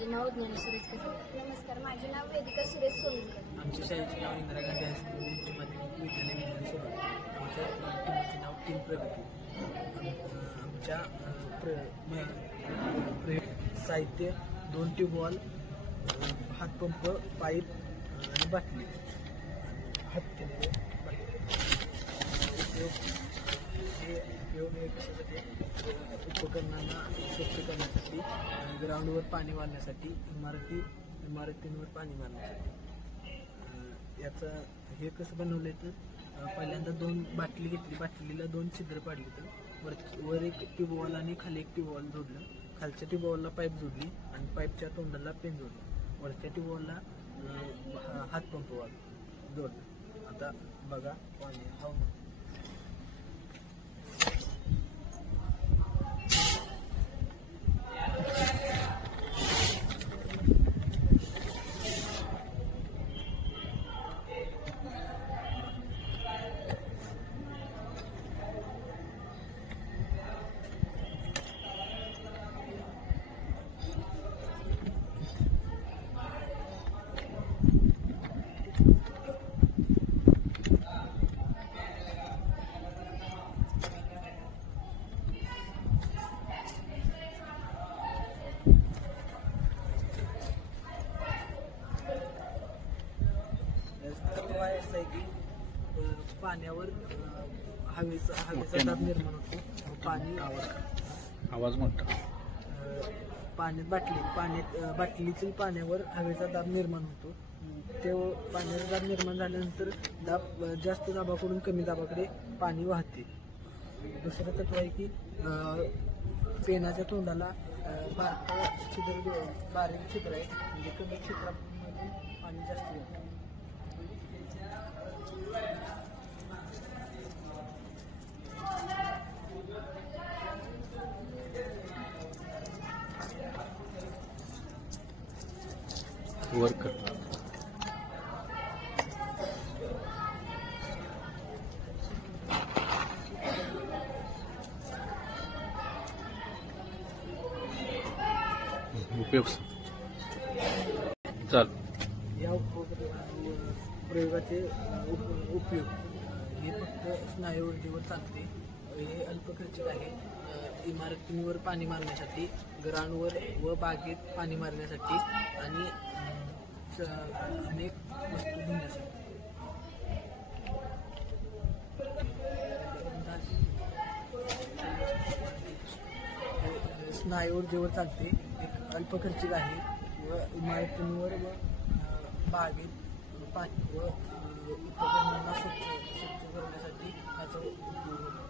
माझे नाव ज्ञानेश्वरी कदम. नमस्कार, माझे नाव वेदिका सुरेश सोनकर. आमच्या शाळेचे नाव इंदिरा गांधी हायस्कूल उच्च माध्यमिक विद्यालय विज्ञान सोडून. आमच्या टीमचे नाव टीम प्रगती. आमच्या साहित्य 2 ट्यूबवॉल, हातपंप, पाईप आणि बाटली. हातपंप उपयोग हे कशासाठी? उपकरणांना स्वच्छ करण्यासाठी, ग्राउंडवर पाणी मारण्यासाठी, इमारतींवर पाणी मारण्यासाठी. याचं हे कसं बनवलं तर पहिल्यांदा 2 बाटली घेतली, बाटलीला 2 छिद्र पाडली, तर वर एक ट्यूबवॉल आणि खाली एक ट्यूबवॉल जोडलं. खालच्या ट्यूबवॉलला पाईप जोडली आणि पाईपच्या तोंडाला पेन जोडलं. वरच्या ट्यूबवॉलला हातपंप जोडलं. आता बघा पाणी हवामान. असं आहे की पाण्यावर हवेचा दाब निर्माण होतो. पाणी आवाज मोठा. बाटलीतील पाण्यावर हवेचा दाब निर्माण होतो. ते पाण्याचा दाब निर्माण झाल्यानंतर जास्त दाबाकडून कमी दाबाकडे पाणी वाहते. दुसरं तत्व आहे की पेनाच्या तोंडाला बारीक छिद्र आहे, म्हणजे कमी छिद्रामधून पाणी जास्त येतं. वर्क उपयोग चाल. या प्रयोगाचे उपयोग हे फक्त स्नायूऊर्जेवर चालते. हे अल्पखर्चिक आहे. इमारतींवर पाणी मारण्यासाठी, ग्राउंडवर व बागेत पाणी मारण्यासाठी आणि अनेक वस्तू धुण्यासाठी. स्नायूऊर्जेवर चालते. एक अल्पखर्चिक आहे व इमारतींवर व बागेत पाणी व उपकरणांना स्वच्छ करण्यासाठी त्याचा उपयोग